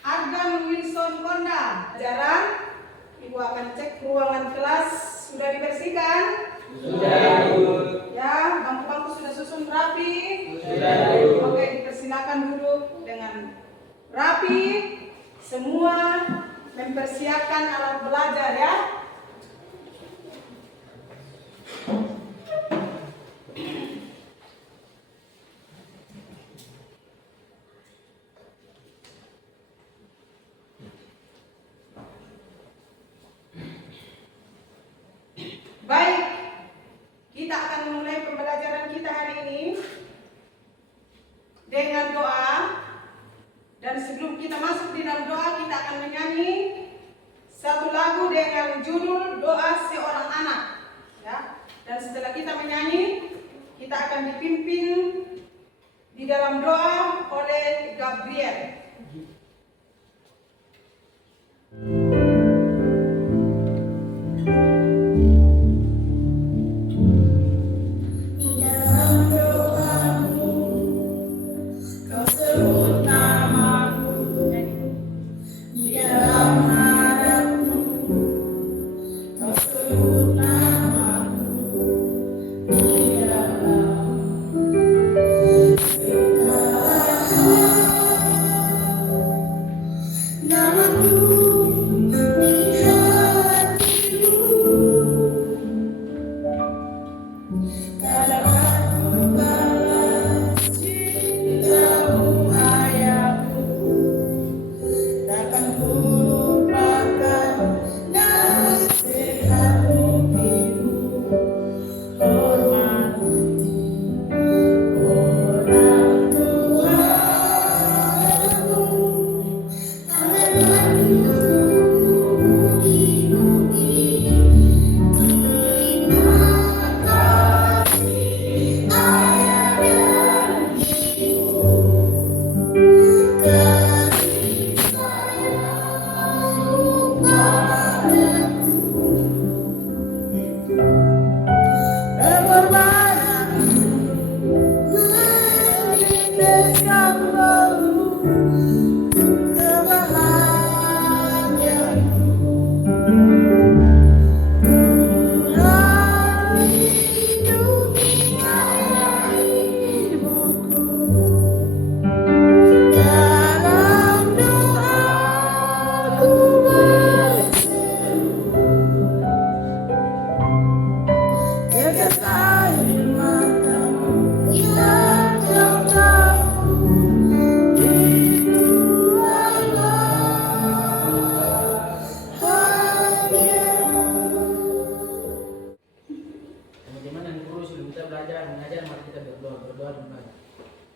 Ardan Wilson Konda. Pelajaran, Ibu akan cek ruangan kelas sudah dibersihkan? Sudah, Bu. Ya, bangku-bangku sudah susun rapi? Sudah, Bu. Oke, dipersilakan duduk dengan rapi. Semua mempersiapkan alat belajar ya. Baik, kita akan memulai pembelajaran kita hari ini dengan doa. Dan sebelum kita masuk di dalam doa, kita akan menyanyi satu lagu dengan judul Doa Seorang Anak. Ya. Dan setelah kita menyanyi, kita akan dipimpin di dalam doa oleh Gabriel.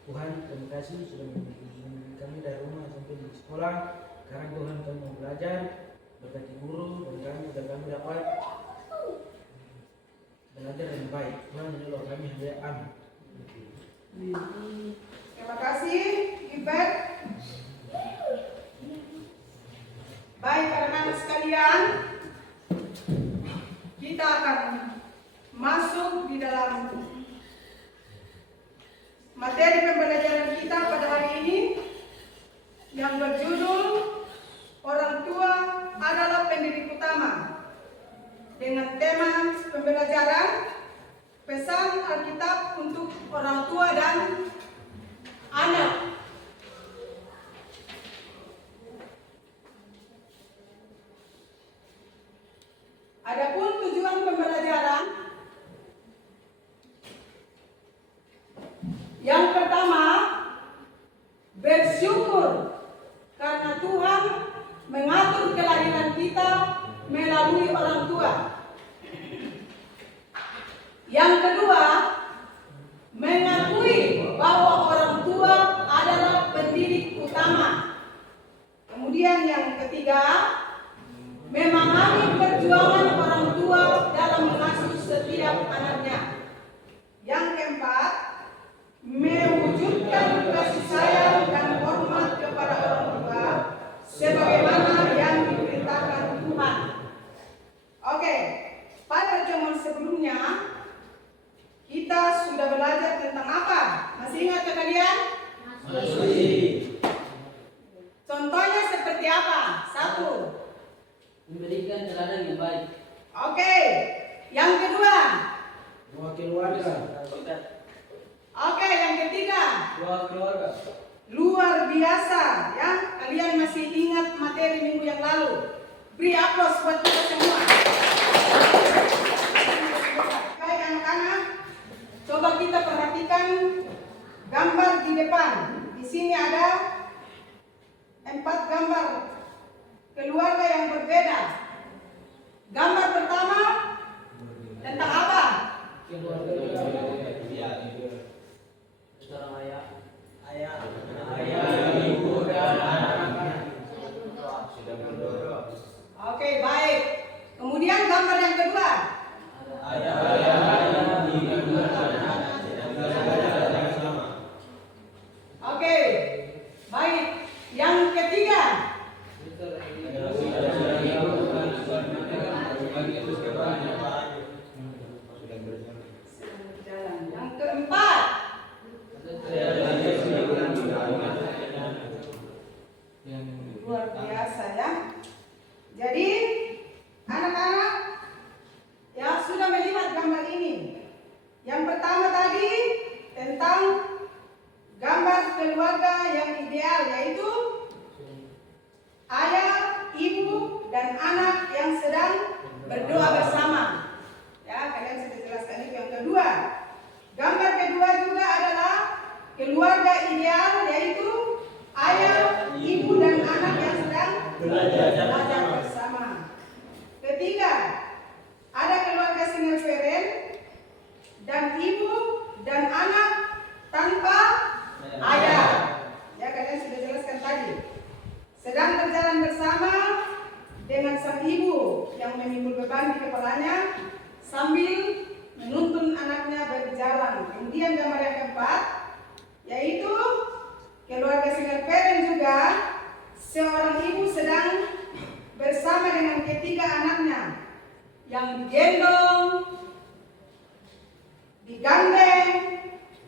Tuhan, terima kasih sudah membimbing kami dari rumah sampai di sekolah. Sekarang Tuhan, kami mau belajar, berkati guru dan kami agar kami dapat belajar dengan baik. Tuhan, ini doa kami, amin. Terima kasih, Ibet. Baik, anak-anak sekalian, kita akan masuk di dalam materi pembelajaran kita pada hari ini yang berjudul Orang Tua Adalah Pendidik Utama, dengan tema pembelajaran pesan Alkitab untuk orang tua dan anak. Adapun tujuan pembelajaran yang pertama, bersyukur karena Tuhan mengatur kelahiran kita melalui orang tua. Yang kedua, mengakui bahwa orang tua adalah pendidik utama. Kemudian yang ketiga, memahami perjuangan orang tua dalam mengasuh setiap anaknya. Yang keempat, mewujudkan kasih sayang dan hormat kepada orang tua sebagaimana yang diperintahkan Tuhan. Oke, pada pertemuan sebelumnya kita sudah belajar tentang apa? Masih ingat kalian? Contohnya seperti apa? 1. Memberikan teladan yang baik. Oke. Yang kedua. Doa keluarga. Oke, yang ketiga. Doa keluarga. Luar biasa, ya. Kalian masih ingat materi minggu yang lalu. Beri aplaus buat kita semua. Baik anak-anak, coba kita perhatikan gambar di depan. Di sini ada 4 gambar keluarga yang berbeda. Gambar pertama tentang apa? Seorang ayah. Ibu dan anak-anak. Oke, baik. Kemudian gambar yang kedua. Oke, baik. Yang ketiga. Yang keempat. Luar biasa ya. Jadi anak-anak ya sudah melihat gambar ini. Yang pertama tadi tentang gambar keluarga yang ideal, yaitu ayah, ibu, dan anak yang sedang berdoa bersama. Ya, kalian sudah jelaskan itu. Yang kedua, gambar kedua juga adalah keluarga ideal, yaitu ayah, ibu, dan anak yang sedang belajar bersama. Ketiga, ada keluarga single parent dan ibu dan anak tanpa ayah. Ya, kalian sudah jelaskan tadi. Sedang berjalan bersama dengan sang ibu yang memikul beban di kepalanya sambil menuntun anaknya berjalan. Kemudian gambar yang keempat, yaitu keluarga single parent juga. Seorang ibu sedang bersama dengan ketiga anaknya yang digendong, digandeng,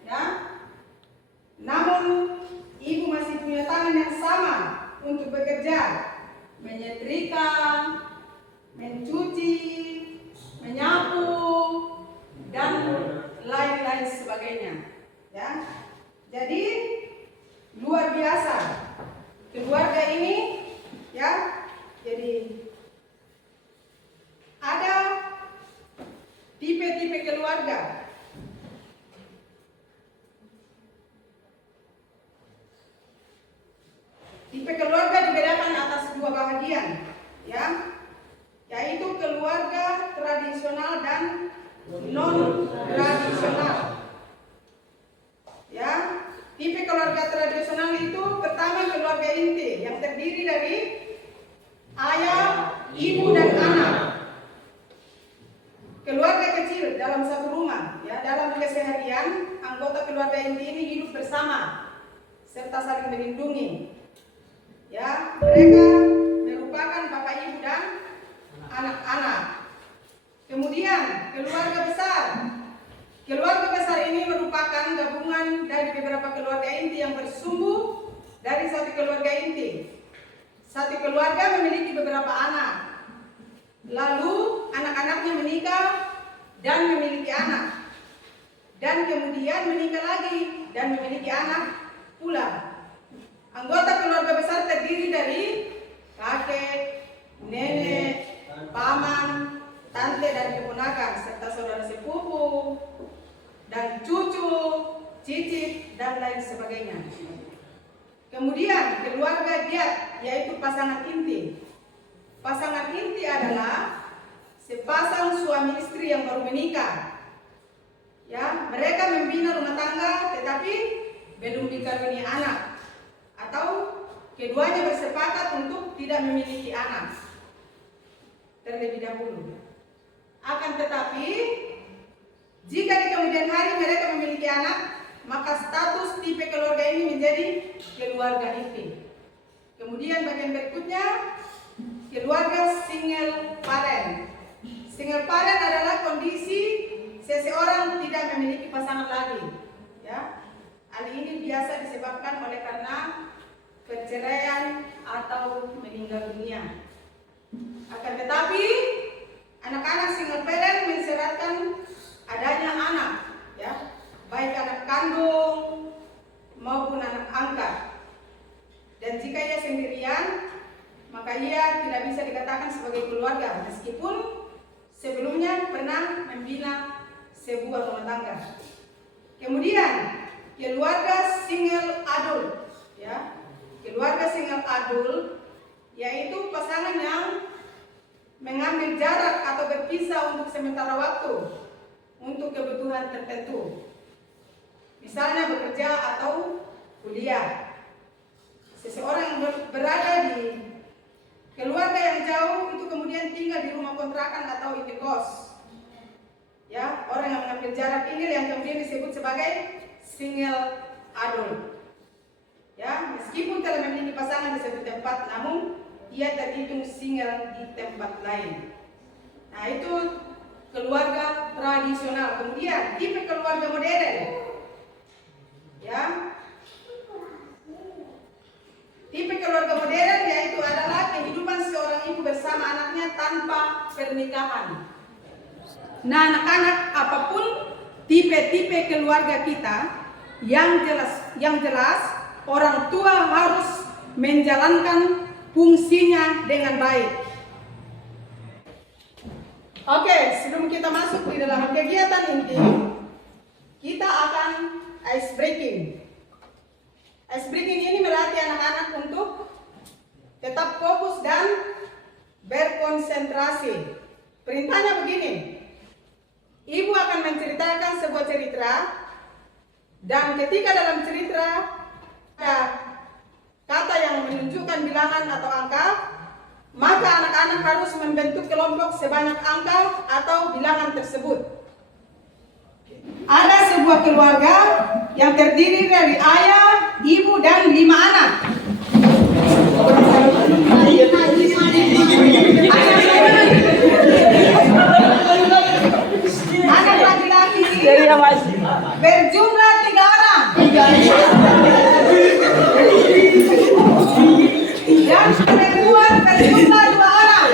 ya. Namun ibu masih punya tangan yang sama untuk bekerja, menyetrika, mencuci, menyapu, dan lain-lain sebagainya. Ya, jadi luar biasa keluarga ini, ya. Jadi ada tipe-tipe keluarga. Tipe keluarga dibedakan atas 2 bagian, ya, yaitu keluarga tradisional dan non tradisional. Ya, tipe keluarga tradisional itu pertama keluarga inti yang terdiri dari ayah, ibu, dan anak. Keluarga kecil dalam satu rumah, ya. Dalam keseharian anggota keluarga inti ini hidup bersama serta saling melindungi. Ya, mereka merupakan bapak ibu dan anak-anak. Kemudian keluarga besar. Keluarga besar ini merupakan gabungan dari beberapa keluarga inti yang bersumbu dari satu keluarga inti. Satu keluarga memiliki beberapa anak. Lalu anak-anaknya menikah dan memiliki anak. Dan kemudian menikah lagi dan memiliki anak pula. Anggota keluarga besar terdiri dari kakek, nenek, paman, tante, dan keponakan, serta saudara sepupu, dan cucu, cicit, dan lain sebagainya. Kemudian keluarga diat, yaitu pasangan inti. Pasangan inti adalah sepasang suami istri yang baru menikah. Ya, mereka membina rumah tangga tetapi belum dikaruniai anak, atau keduanya bersepakat untuk tidak memiliki anak terlebih dahulu. Akan tetapi jika di kemudian hari mereka memiliki anak, maka status tipe keluarga ini menjadi keluarga inti. Kemudian bagian berikutnya, keluarga single parent. Single parent adalah kondisi seseorang tidak memiliki pasangan lagi, ya. Hal ini biasa disebabkan oleh karena perceraian atau meninggal dunia. Akan tetapi, anak-anak single parent mensyaratkan adanya anak, ya, baik anak kandung maupun anak angkat. Dan jika ia sendirian, maka ia tidak bisa dikatakan sebagai keluarga, meskipun sebelumnya pernah membina sebuah rumah tangga. Kemudian, keluarga single adult, ya, keluarga single adult yaitu pasangan yang mengambil jarak atau berpisah untuk sementara waktu untuk kebutuhan tertentu, misalnya bekerja atau kuliah. Seseorang yang berada di keluarga yang jauh itu kemudian tinggal di rumah kontrakan atau indekos. Ya, orang yang mengambil jarak ini yang kemudian disebut sebagai single adult. Ya, meskipun telah memiliki pasangan di satu tempat, namun ia terhitung single di tempat lain. Nah, itu keluarga tradisional. Kemudian tipe keluarga modern. Ya, tipe keluarga modern yaitu adalah kehidupan seorang ibu bersama anaknya tanpa pernikahan. Nah, anak-anak, apapun tipe-tipe keluarga kita, yang jelas orang tua harus menjalankan fungsinya dengan baik. Oke, sebelum kita masuk di dalam kegiatan inti, kita akan ice breaking. Ice breaking ini melatih anak-anak untuk tetap fokus dan berkonsentrasi. Perintahnya begini. Ibu akan menceritakan sebuah cerita, dan ketika dalam cerita ada kata yang menunjukkan bilangan atau angka, maka anak-anak harus membentuk kelompok sebanyak angka atau bilangan tersebut. Ada sebuah keluarga yang terdiri dari ayah, ibu, dan 5 anak. Anak laki-laki berjumlah 3 orang. Dan perempuan berjumlah 2 orang.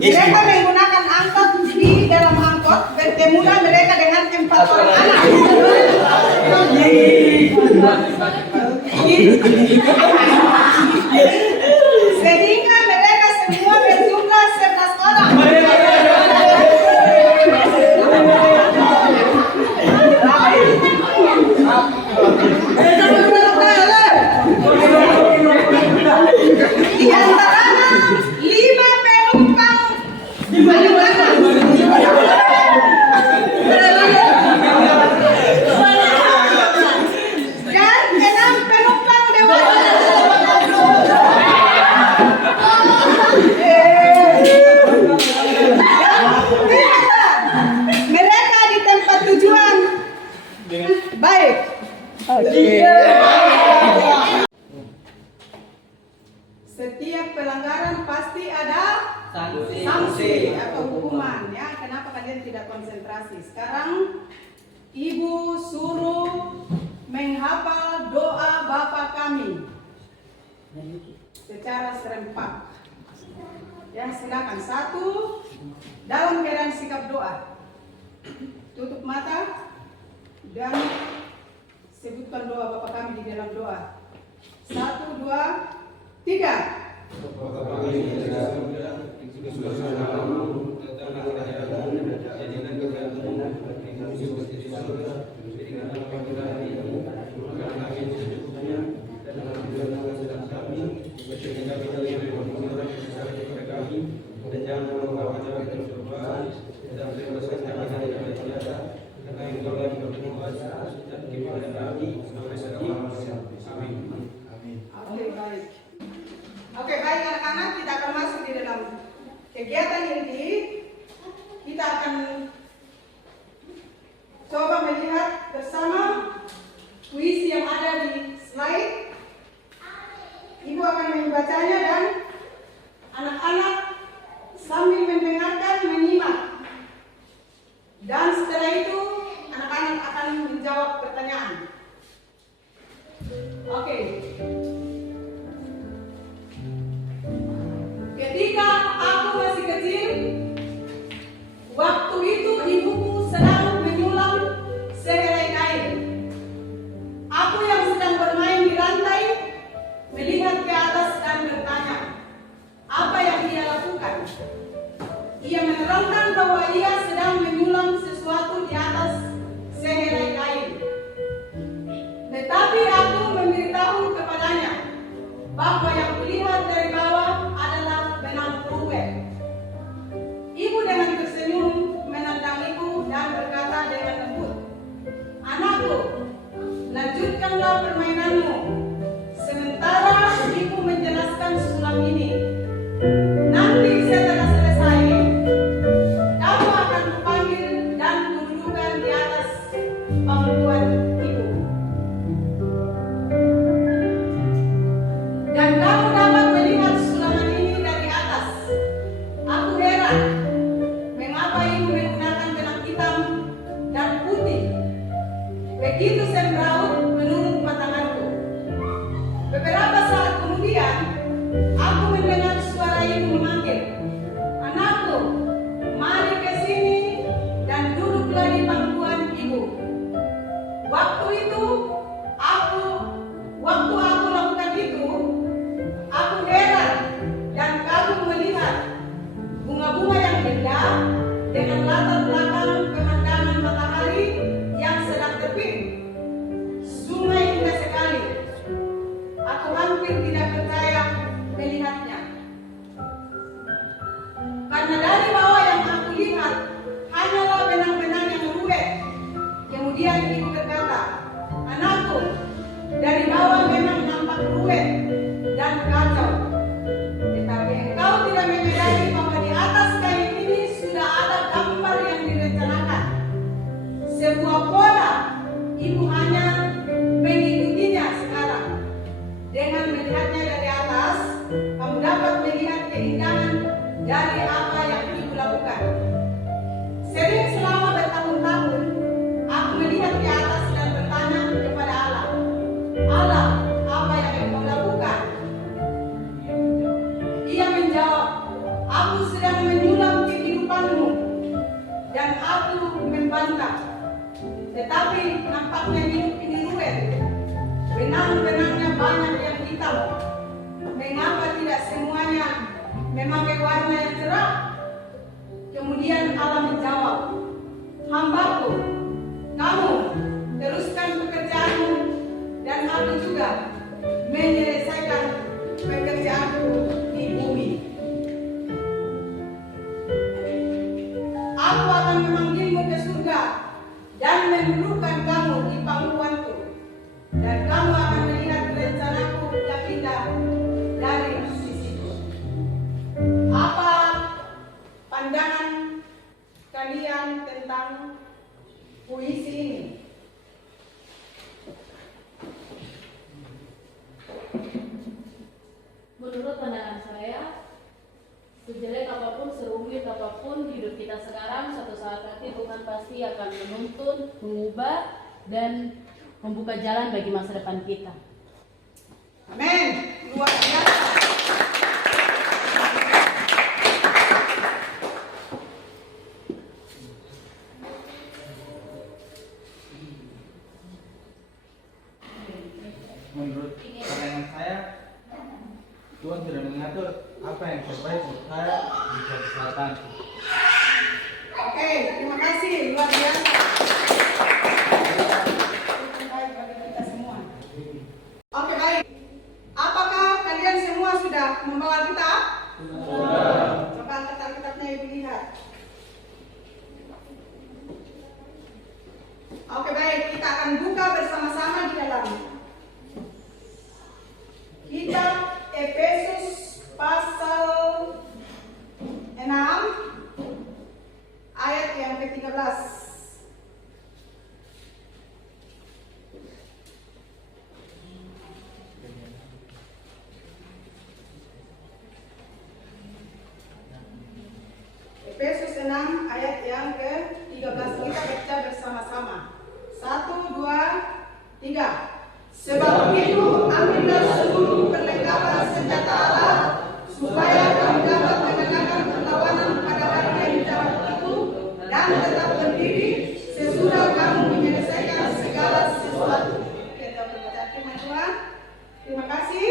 Mereka menggunakan angkot di dalam angkot, bertemulah mereka dengan 4 orang anak. Sehingga mereka semua berjumlah 11 orang. Di antaranya 5 penumpang anak-anak. Dan 6 penumpang dewasa. Mereka di tempat tujuan baik. Setiap pelanggaran pasti ada sanksi atau hukuman, ya. Kenapa kalian tidak konsentrasi? Sekarang ibu suruh menghafal doa Bapa Kami secara serempak. Ya, silakan. 1, dalam keadaan sikap doa, tutup mata dan sebutkan doa Bapa Kami di dalam doa. 1, 2, 3. Oke, baik anak-anak, kita akan masuk di dalam kegiatan inti. Kita akan coba melihat bersama puisi yang ada di slide. Ibu akan membacanya dan anak-anak sambil mendengarkan menyimak. Dan setelah itu anak-anak akan menjawab pertanyaan. Oke. Ketika aku masih kecil, waktu itu ibuku sedang menyulam sehelai kain. Aku yang sedang bermain di lantai melihat ke atas dan bertanya, apa yang ia lakukan? Ia menerangkan bahwa ia sedang menyulam sesuatu di atas sehelai kain. Tetapi aku memberitahu kepadanya bahwa yang kulihat dari bawah adalah benang ruwet. Ibu dengan tersenyum menandangiku dan berkata dengan lembut, "Anakku, lanjutkanlah permainanmu. Sementara ibu menjelaskan sulam ini. Nanti setelah selesai, kamu akan kupanggil dan kududukan di atas pangkuan ibu. Dan kamu dapat melihat sulaman ini dari atas." Aku heran, mengapa ibu menggunakan benang hitam dan putih begitu semrawut menurut pandanganku. Beberapa saat kemudian, aku mendengar suara ibu memanggil, "Anakku, mari ke sini dan duduklah di pangkuan ibu." Waktu aku lakukan itu, aku heran dan kagum melihat bunga-bunga yang indah dengan latar belakang pemandangan matahari yang sedang terbit. Sungai indah sekali. Aku hampir tidak percaya melihatnya. Karena dari bawah yang aku lihat hanyalah benang-benang yang ruwet. Kemudian ibu berkata, "Anakku, dari bawah memang nampak ruwet dan kacau. Tetapi engkau tidak menyadari bahwa di atas kain ini sudah ada gambar yang direncanakan. Sebuah pola, ibu hanya mengikutinya sekarang. Dengan melihatnya dari atas, kamu dapat melihat keindahan dari apa yang ibu lakukan. Sering selama bertahun-tahun, aku melihat ke atas dan bertanya kepada Allah, 'Allah, apa yang engkau lakukan?' Ia menjawab, 'Aku sedang menyulam kehidupanmu.' Dan aku membantah, 'Tetapi nampaknya hidup ini ruwet. Benang-benangnya banyak yang hitam. Mengapa tidak semuanya memakai warna yang cerah?' Kemudian Allah menjawab, 'Hambaku, kamu teruskan pekerjaanmu dan aku juga menyelesaikan pekerjaanku di bumi. Aku akan memanggilmu ke surga dan mendudukkan kamu di pangkuanku, dan kamu akan melihat rencanaku yang indah dari sisiku.'" Apa pandangan kalian tentang puisi ini? Menurut pandangan saya, sejelek apapun, serumit apapun hidup kita sekarang, suatu saat nanti Tuhan pasti akan menuntun, mengubah, dan membuka jalan bagi masa depan kita. Amin. Luar biasa. Menurut pandangan saya, Tuhan sudah mengatur apa yang terbaik untuk saya di kesehatan. Oke, terima kasih. Luar biasa. Baik bagi kita semua. Oke, baik. Apakah kalian semua sudah membawa kitab? Sudah. Coba angkat Alkitabnya ibu lihat. Oke, baik. Kita akan buka bersama-sama di dalam kitab Efesus pasal 6 ayat yang ke-13. 6 ayat yang ke-13. Kita baca bersama-sama. 1, 2, 3. Sebab itu ambillah seluruh perlengkapan senjata Allah supaya kamu dapat menegakkan perlawanan pada hari yang jahat itu dan tetap berdiri sesudah kamu menyelesaikan segala sesuatu. Kita berbaca firman Tuhan. Terima kasih.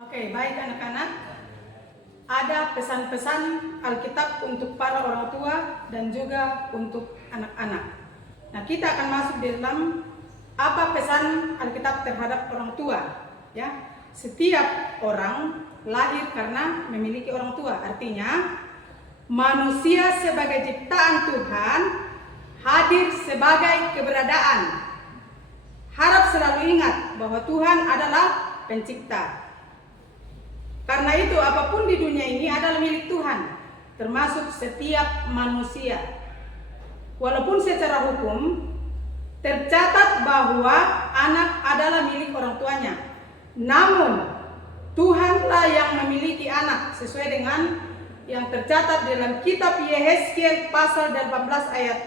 Oke, baik anak-anak. Ada pesan-pesan Alkitab untuk para orang tua dan juga untuk anak-anak. Nah, kita akan masuk di dalam apa pesan Alkitab terhadap orang tua, ya. Setiap orang lahir karena memiliki orang tua. Artinya, manusia sebagai ciptaan Tuhan hadir sebagai keberadaan. Harap selalu ingat bahwa Tuhan adalah pencipta. Karena itu apapun di dunia ini adalah milik Tuhan, termasuk setiap manusia. Walaupun secara hukum tercatat bahwa anak adalah milik orang tuanya, namun Tuhanlah yang memiliki anak sesuai dengan yang tercatat dalam kitab Yehezkiel pasal 18 ayat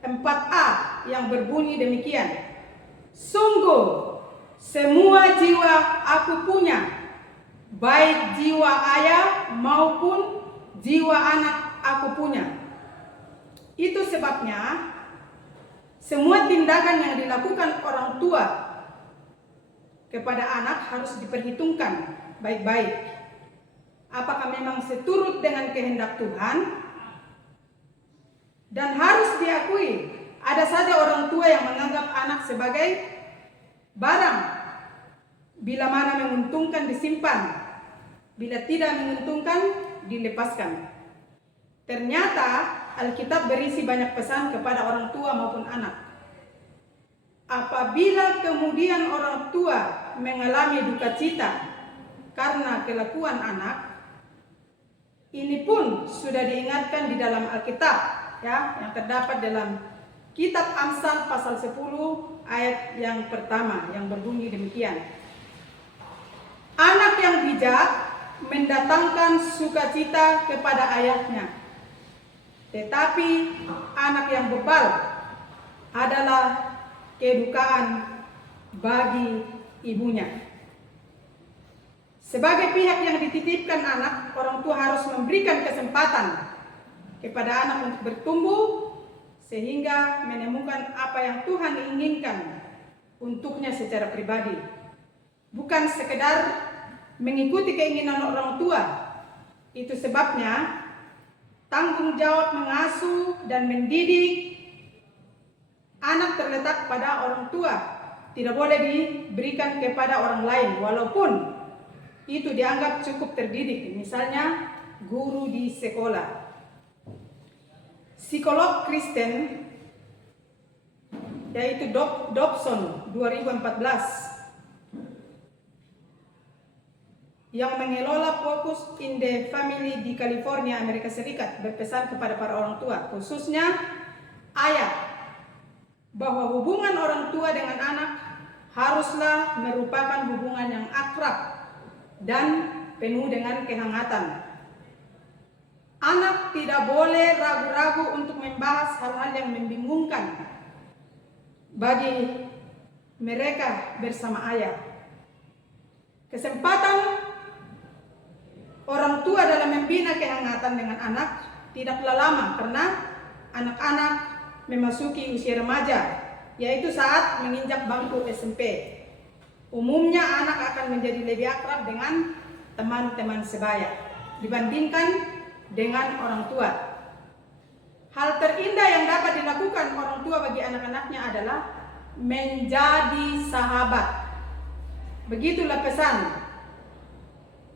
4a yang berbunyi demikian. Sungguh semua jiwa aku punya, baik jiwa ayah maupun jiwa anak aku punya. Itu sebabnya semua tindakan yang dilakukan orang tua kepada anak harus diperhitungkan baik-baik. Apakah memang seturut dengan kehendak Tuhan? Dan harus diakui, ada saja orang tua yang menganggap anak sebagai barang. Bila mana menguntungkan disimpan, bila tidak menguntungkan dilepaskan. Ternyata Alkitab berisi banyak pesan kepada orang tua maupun anak. Apabila kemudian orang tua mengalami duka cita karena kelakuan anak, ini pun sudah diingatkan di dalam Alkitab, ya, yang terdapat dalam kitab Amsal pasal 10 ayat yang pertama yang berbunyi demikian. Anak yang bijak mendatangkan sukacita kepada ayahnya, tetapi anak yang bebal adalah kedukaan bagi ibunya. Sebagai pihak yang dititipkan anak, orang tua harus memberikan kesempatan kepada anak untuk bertumbuh sehingga menemukan apa yang Tuhan inginkan untuknya secara pribadi. Bukan sekedar mengikuti keinginan orang tua. Itu sebabnya tanggung jawab mengasuh dan mendidik anak terletak pada orang tua. Tidak boleh diberikan kepada orang lain walaupun itu dianggap cukup terdidik. Misalnya guru di sekolah. Psikolog Kristen yaitu Dobson 2014 yang mengelola Focus in the Family di California, Amerika Serikat, berpesan kepada para orang tua, khususnya ayah, bahwa hubungan orang tua dengan anak haruslah merupakan hubungan yang akrab dan penuh dengan kehangatan. Anak tidak boleh ragu-ragu untuk membahas hal-hal yang membingungkan bagi mereka bersama ayah. Kesempatan orang tua dalam membina kehangatan dengan anak tidaklah lama karena anak-anak memasuki usia remaja, yaitu saat menginjak bangku SMP. Umumnya anak akan menjadi lebih akrab dengan teman-teman sebaya dibandingkan dengan orang tua. Hal terindah yang dapat dilakukan orang tua bagi anak-anaknya adalah menjadi sahabat. Begitulah pesan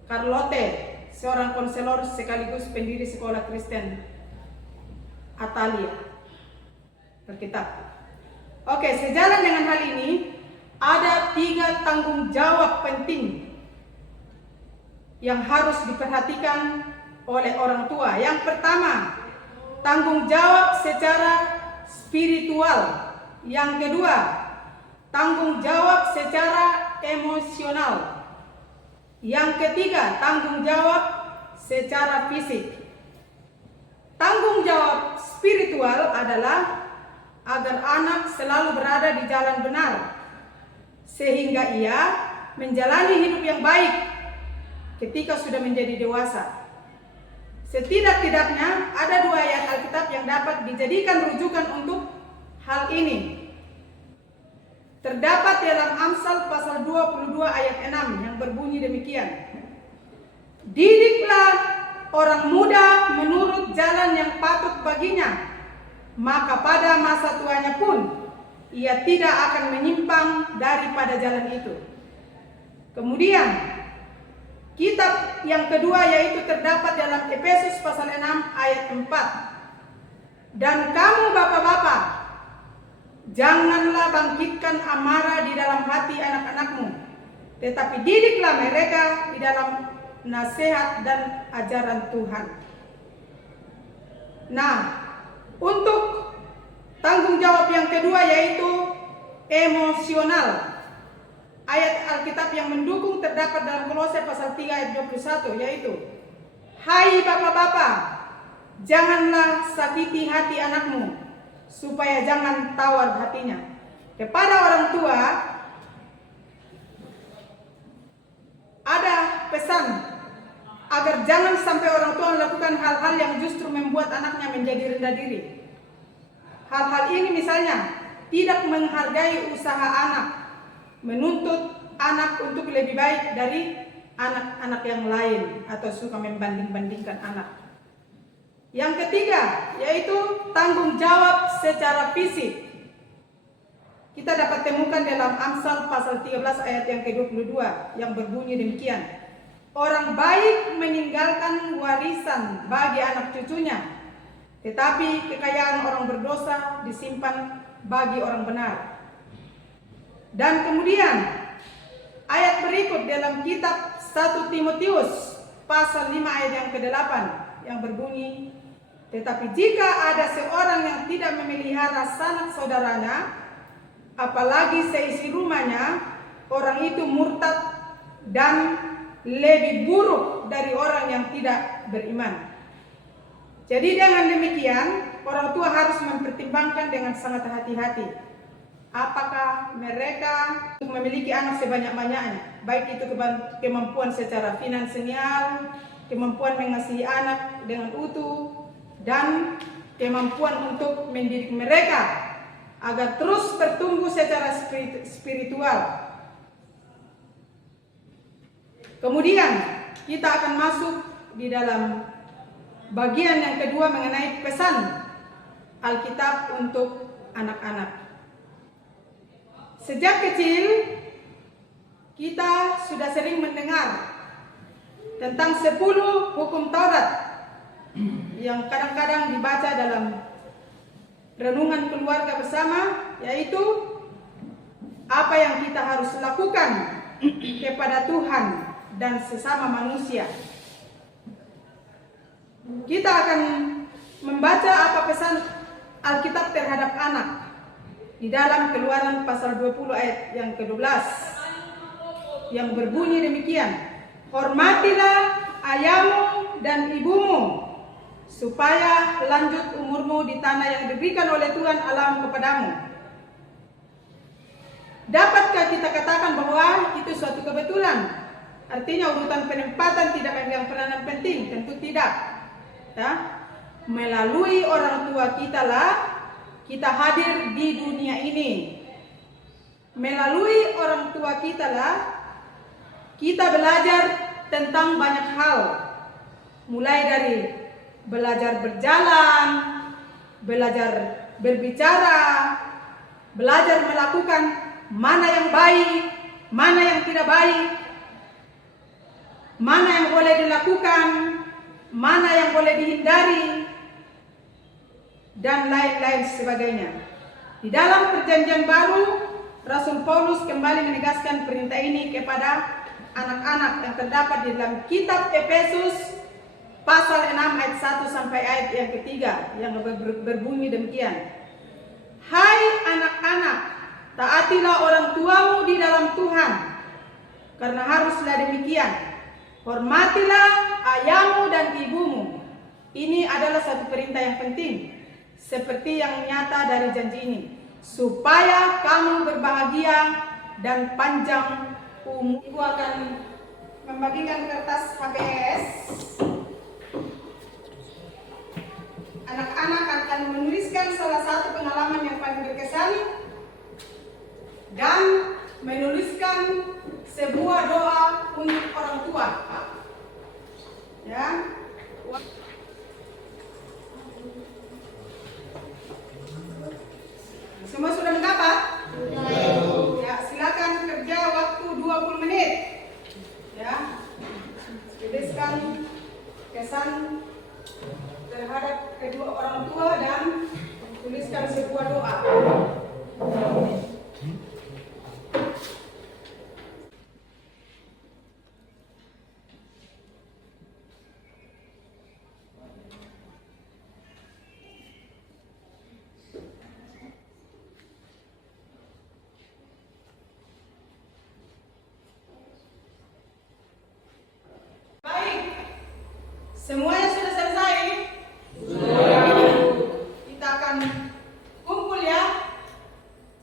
Carlotte, seorang konselor sekaligus pendiri sekolah Kristen Atalia, Alkitab. Oke, sejalan dengan hal ini, ada 3 tanggung jawab penting yang harus diperhatikan oleh orang tua. Yang pertama, tanggung jawab secara spiritual. Yang kedua, tanggung jawab secara emosional. Yang ketiga, tanggung jawab secara fisik. Tanggung jawab spiritual adalah agar anak selalu berada di jalan benar, sehingga ia menjalani hidup yang baik ketika sudah menjadi dewasa. Setidak-tidaknya ada 2 ayat Alkitab yang dapat dijadikan rujukan untuk hal ini. Terdapat dalam Amsal pasal 22 ayat 6 yang berbunyi demikian. Didiklah orang muda menurut jalan yang patut baginya, maka pada masa tuanya pun ia tidak akan menyimpang daripada jalan itu. Kemudian kitab yang kedua yaitu terdapat dalam Efesus pasal 6 ayat 4. Dan kamu bapak-bapak, janganlah bangkitkan amarah di dalam hati anak-anakmu, tetapi didiklah mereka di dalam nasihat dan ajaran Tuhan. Nah, untuk tanggung jawab yang kedua yaitu emosional. Ayat Alkitab yang mendukung terdapat dalam Kolose pasal 3 ayat 21 yaitu, hai bapak-bapak, janganlah sakiti hati anakmu, supaya jangan tawar hatinya. Kepada orang tua ada pesan agar jangan sampai orang tua melakukan hal-hal yang justru membuat anaknya menjadi rendah diri. Hal-hal ini misalnya tidak menghargai usaha anak, menuntut anak untuk lebih baik dari anak-anak yang lain, atau suka membanding-bandingkan anak. Yang ketiga yaitu tanggung jawab secara fisik. Kita dapat temukan dalam Amsal pasal 13 ayat yang ke-22 yang berbunyi demikian. Orang baik meninggalkan warisan bagi anak cucunya, tetapi kekayaan orang berdosa disimpan bagi orang benar. Dan kemudian ayat berikut dalam kitab 1 Timotius pasal 5 ayat yang ke-8 yang berbunyi, tetapi jika ada seorang yang tidak memelihara sanak saudaranya, apalagi seisi rumahnya, orang itu murtad dan lebih buruk dari orang yang tidak beriman. Jadi dengan demikian, orang tua harus mempertimbangkan dengan sangat hati-hati apakah mereka memiliki anak sebanyak-banyaknya, baik itu kemampuan secara finansial, kemampuan mengasihi anak dengan utuh, dan kemampuan untuk mendidik mereka agar terus bertumbuh secara spiritual. Kemudian kita akan masuk di dalam bagian yang kedua mengenai pesan Alkitab untuk anak-anak. Sejak kecil kita sudah sering mendengar tentang 10 hukum Taurat yang kadang-kadang dibaca dalam renungan keluarga bersama, yaitu apa yang kita harus lakukan kepada Tuhan dan sesama manusia. Kita akan membaca apa pesan Alkitab terhadap anak di dalam Keluaran pasal 20 ayat yang ke-12 yang berbunyi demikian. Hormatilah ayahmu dan ibumu, supaya lanjut umurmu di tanah yang diberikan oleh Tuhan Allahmu kepadamu. Dapatkah kita katakan bahwa itu suatu kebetulan? Artinya urutan penempatan tidak memegang peranan penting? Tentu tidak. Ya? Melalui orang tua kita lah kita hadir di dunia ini. Melalui orang tua kita lah kita belajar tentang banyak hal. Mulai dari belajar berjalan, belajar berbicara, belajar melakukan mana yang baik, mana yang tidak baik, mana yang boleh dilakukan, mana yang boleh dihindari, dan lain-lain sebagainya. Di dalam Perjanjian Baru, Rasul Paulus kembali menegaskan perintah ini kepada anak-anak yang terdapat di dalam kitab Efesus pasal 6 ayat 1 sampai ayat yang ketiga yang berbunyi demikian. Hai anak-anak, taatilah orang tuamu di dalam Tuhan, karena haruslah demikian. Hormatilah ayahmu dan ibumu, Ini adalah satu perintah yang penting, seperti yang nyata dari janji ini, supaya kamu berbahagia dan panjang umur. Ibu akan membagikan kertas HBS. Anak-anak akan menuliskan salah satu pengalaman yang paling berkesan dan menuliskan sebuah doa untuk orang tua. Ya. Semua sudah mendapat? Ya, silakan kerja waktu 20 menit. Ya. Tuliskan kesan terhadap kedua orang tua dan tuliskan sebuah doa. Baik, semuanya sudah selesai? Kita akan kumpul ya.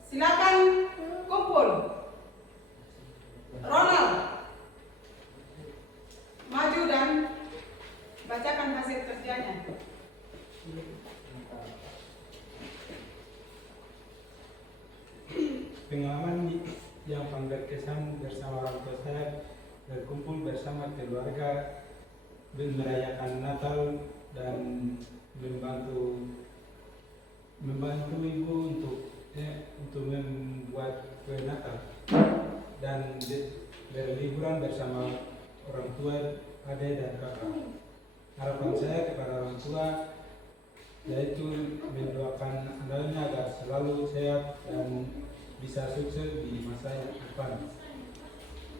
Silakan kumpul. Ronald, maju dan bacakan hasil kerjanya. Pengalaman yang paling berkesan bersama orang tua saya, berkumpul bersama keluarga, merayakan Natal dan membantu ibu untuk membuat kue Natal dan berliburan bersama orang tua, adik dan kakak. Harapan saya kepada orang tua yaitu mendoakan anaknya agar selalu sehat dan bisa sukses di masa depan.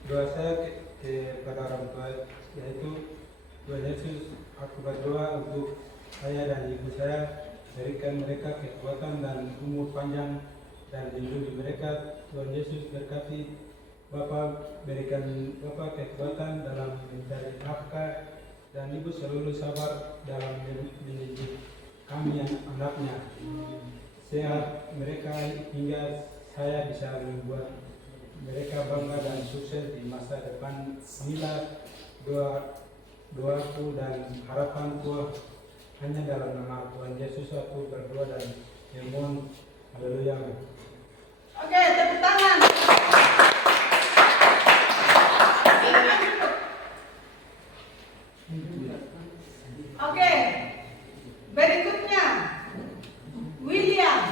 Doa saya kepada orang tua yaitu Tuhan Yesus, aku berdoa untuk saya dan ibu saya, berikan mereka kekuatan dan umur panjang dan lindungi mereka. Tuhan Yesus berkati Bapak, berikan Bapak kekuatan dalam mencari nafkah dan ibu selalu sabar dalam mendidik kami anaknya. Sehat mereka hingga saya bisa membuat mereka bangga dan sukses di masa depan. Inilah doaku dan harapanku, hanya dalam nama Tuhan Yesus aku berdoa dan memohon. Haleluya. Oke, tepuk tangan. Oke, berikutnya William.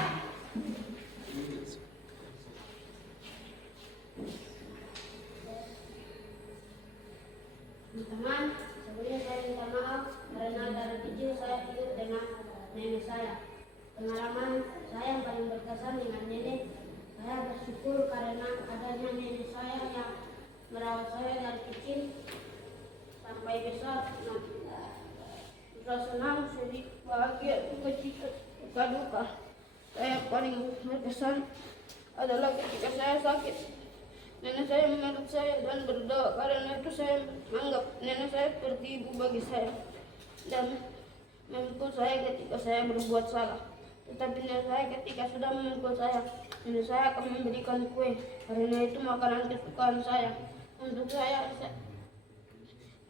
Teman-teman, sebelumnya saya minta maaf karena dari kecil saya hidup dengan nenek saya. Pengalaman saya yang paling berkesan dengan nenek, saya bersyukur karena adanya nenek saya yang merawat saya dari kecil sampai besar. Saya senang, sedih, bahagia, duka cita, duka. Saya paling berkesan adalah ketika saya sakit. Nenek saya memeluk saya dan berdoa, karena itu saya menganggap nenek saya seperti ibu bagi saya dan memukul saya ketika saya berbuat salah. Tetapi nenek saya ketika sudah memukul saya, nenek saya akan memberikan kue, karena itu makanan kesukaan saya. Untuk saya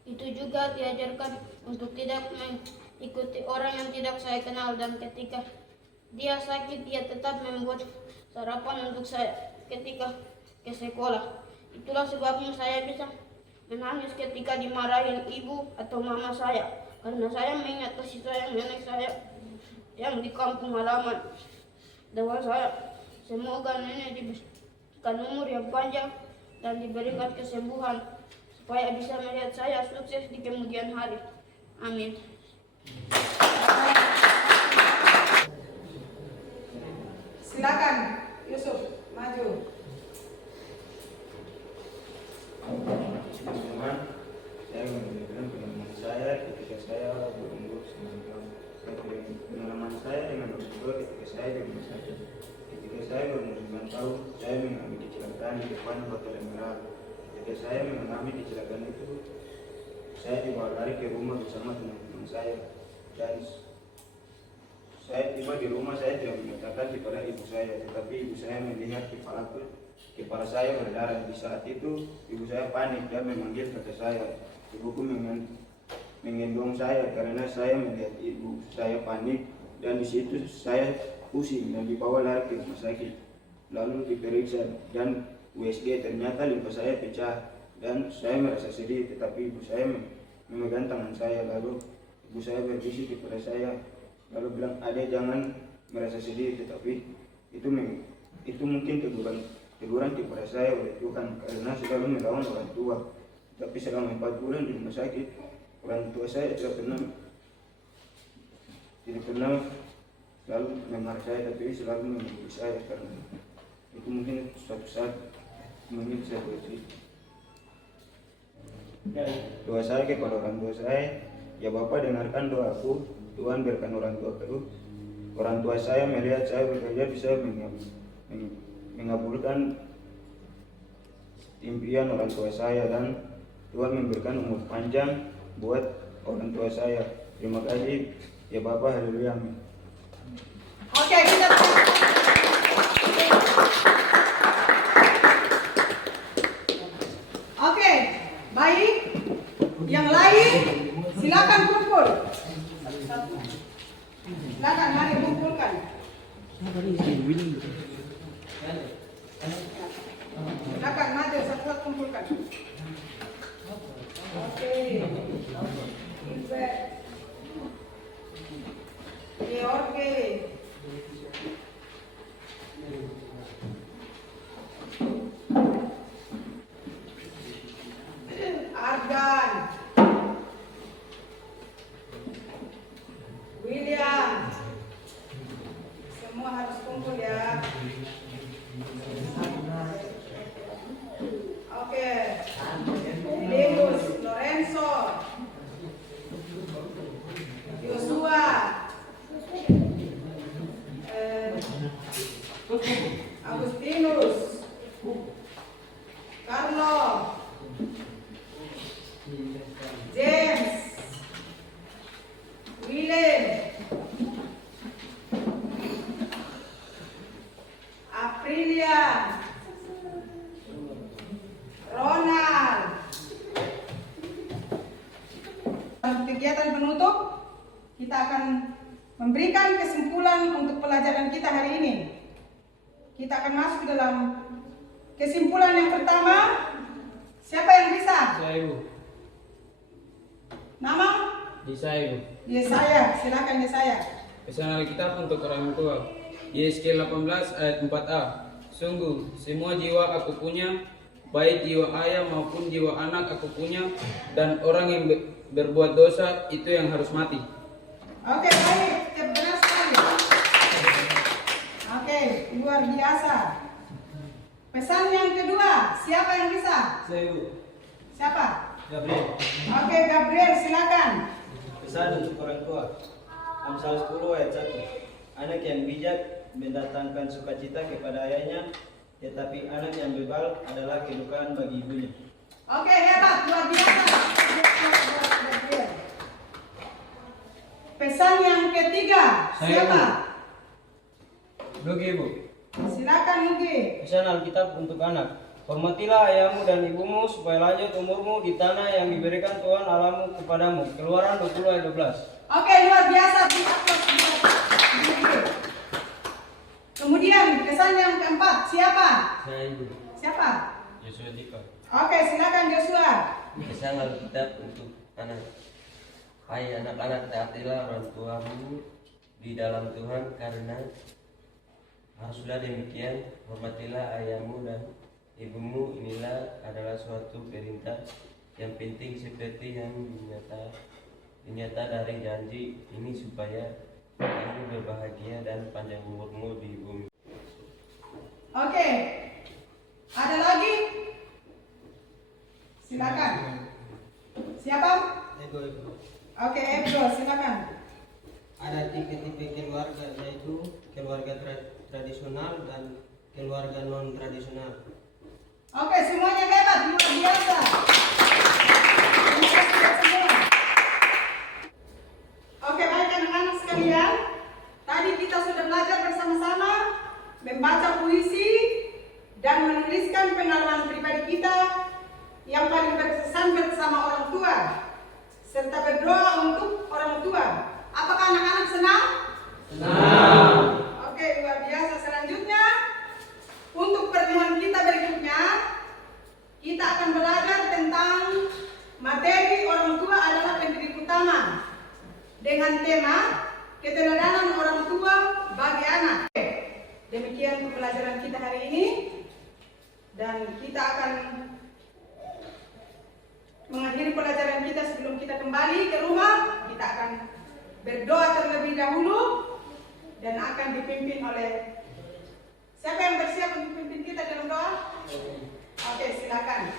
itu juga diajarkan untuk tidak mengikuti orang yang tidak saya kenal, dan ketika dia sakit dia tetap membuat sarapan untuk saya ketika ke sekolah. Itulah sebabnya saya bisa menangis ketika dimarahin ibu atau mama saya, karena saya mengingat kasih sayang nenek saya yang di kampung halaman. Doa saya, semoga nenek diberikan umur yang panjang dan diberikan kesembuhan supaya bisa melihat saya sukses di kemudian hari. Amin. Silakan Yusuf, maju. Teman-teman, saya memberikan pengalaman saya ketika saya berumur 9 tahun. Pengalaman saya dengan orang tua ketika saya di rumah sakit. Ketika saya berumur 9 tahun, saya mengalami kecelakaan di depan Hotel Emerald. Ketika saya mengalami kecelakaan itu, saya dibawa lari ke rumah bersama teman-teman saya. dan saya tiba di rumah, saya tidak mengatakan kepada ibu saya, tetapi ibu saya melihat kepala saya berdarah. Di saat itu ibu saya panik dan memanggil kakak saya. Ibuku menggendong saya karena saya melihat ibu saya panik, dan di situ saya pusing dan dibawa lari ke rumah sakit. Lalu diperiksa dan USG, ternyata limpa saya pecah dan saya merasa sedih, tetapi ibu saya memegang tangan saya. Lalu ibu saya berbisik kepada saya, lalu bilang, "Adek, jangan merasa sedih," tetapi itu mungkin teguran kepada saya oleh Tuhan karena selalu melawan orang tua. Tapi selama 4 bulan di rumah sakit, orang tua saya tidak pernah selalu memarah saya, tapi selalu menghibur saya karena itu mungkin suatu saat mungkin saya bercerita. Doa saya kepada orang tua saya, ya Bapak dengarkan doaku, Tuhan berikan orang tua saya melihat saya bekerja bisa mengabulkan impian orang tua saya, dan Tuhan memberikan umur panjang buat orang tua saya. Terima kasih ya Bapak, haleluya, amin. Oke, kita Oke, baik. Yang lain silakan kumpul. Silakan, mari kumpulkan. Silakan maju satu-satu kumpulkan. Oke. Ibe. George. Argan. William. Semua harus kumpul ya. Oke. Deus, Lorenzo, Joshua, Agustinus, Carlo, James, Willem, Aprilia, Ronald. Kegiatan penutup, kita akan memberikan kesimpulan untuk pelajaran kita hari ini. Kita akan masuk ke dalam kesimpulan yang pertama. Siapa yang bisa? Saya Ibu. Nama? Yesaya Ibu. Yesaya, silakan Yesaya. Pesan Alkitab untuk orang tua. Yesaya 18 ayat 4a. Sungguh semua jiwa aku punya, baik jiwa ayah maupun jiwa anak aku punya, dan orang yang berbuat dosa itu yang harus mati. Oke, baik, benar sekali. Oke, luar biasa. Pesan yang kedua, siapa yang bisa? Saya Ibu. Siapa? Gabriel. Oke, Gabriel, silakan. Pesan untuk orang tua. Amsal 10 ayat 1. Anak yang bijak mendatangkan sukacita kepada ayahnya, tetapi anak yang bebal adalah kedukaan bagi ibunya. Oke, hebat, luar biasa. Gabriel. Pesan yang ketiga, siapa? Nugi Ibu. Silakan Nugi. Pesan Alkitab untuk anak. Hormatilah ayahmu dan ibumu supaya lanjut umurmu di tanah yang diberikan Tuhan Allahmu kepadamu. Keluaran 20 ayat 12. Oke, luar biasa. Kemudian pesan yang keempat, siapa? Saya Ibu. Siapa? Joshua Dika. Oke, silakan Joshua. Pesan Alkitab untuk anak. Hai anak-anak, taatilah orang tuamu di dalam Tuhan, karena haruslah demikian. Hormatilah ayahmu dan ibumu. Inilah adalah suatu perintah yang penting seperti yang dinyata dari janji ini, supaya kamu berbahagia dan panjang umurmu di bumi. Oke. Ada lagi? Silakan. Siapa? Ibu. Oke, Ebro, silakan. Ada tipe-tipe keluarga, yaitu keluarga tradisional dan keluarga non tradisional. Oke, semuanya hebat, luar biasa. Terima kasih semua. Oke, baik dengan tema keteladanan orang tua bagi anak. Demikian pembelajaran kita hari ini, dan kita akan mengakhiri pelajaran kita. Sebelum kita kembali ke rumah, kita akan berdoa terlebih dahulu dan akan dipimpin oleh siapa yang bersiap untuk pimpin kita dalam doa? Oke, silakan.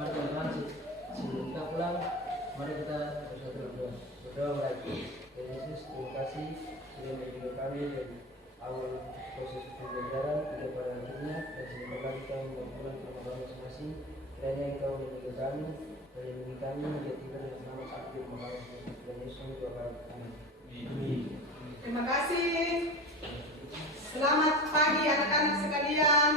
Mari teman-teman, sebelum kita pulang, mari kita bersatu dalam doa. Berdoa baik. Yesus, terima kasih sudah mendidik kami dari awal proses pembelajaran hingga pada akhirnya, dan semoga kita pulang ke rumah masing-masing. Kiranya Engkau mendidik kami, melindungi kami, hingga tiba dengan selamat sampai di rumah masing-masing. Dan Yesus doakan kami. Amin. Terima kasih. Selamat pagi anak-anak sekalian.